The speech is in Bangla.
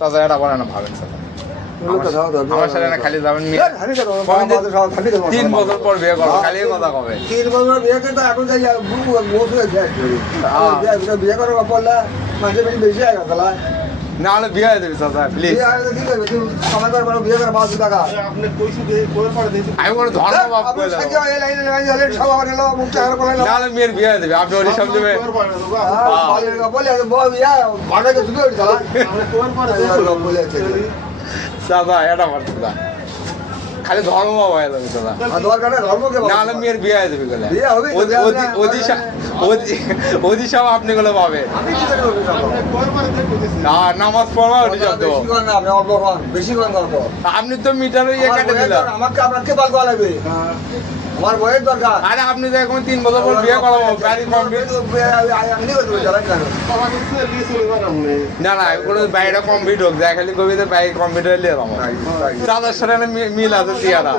চাচা এটা বলে না ভাবেন চাচা আমার সাথে না খালি যাবেন 3 বছর পর বিয়ে করবো খালি কথা কবে 3 বছর বিয়ে করতে এখন যাই বিয়ে করার বললে মানুষের বেশি হয়ে গেল না হলে বিয়ে হয়ে যাবে চাচা প্লিজ বিয়ে করে 5 টাকা আমি কোনো ধর্ম বাপ করে দেবো না হলে মেয়ের বিয়ে হয়ে যাবে আপনি ওই সব দেবে চাচা এটা আমার চাচা খালি ধর্ম বাবা হয়ে যাবে চাচা না হলে মেয়ের বিয়ে হয়ে যাবে গেলে ওদি সব আপনি গুলো পাবে নামাজ পড়বা ওটি সব দেবো আপনি তো মিটারে ইয়ে কেটে দিলেন আমাকে পাল করা লাগবে আমার বয়স দরকার আরে আপনি তো এখন 3 বছর পর বিয়ে করাবো গাড়ি কমপ্লিট না না কোনো বাইরে কমপ্লিট হোক যায় খালি কবিতে বাইরে কমপ্লিট হলে চাচার সাথে মিল আছে চেয়ারা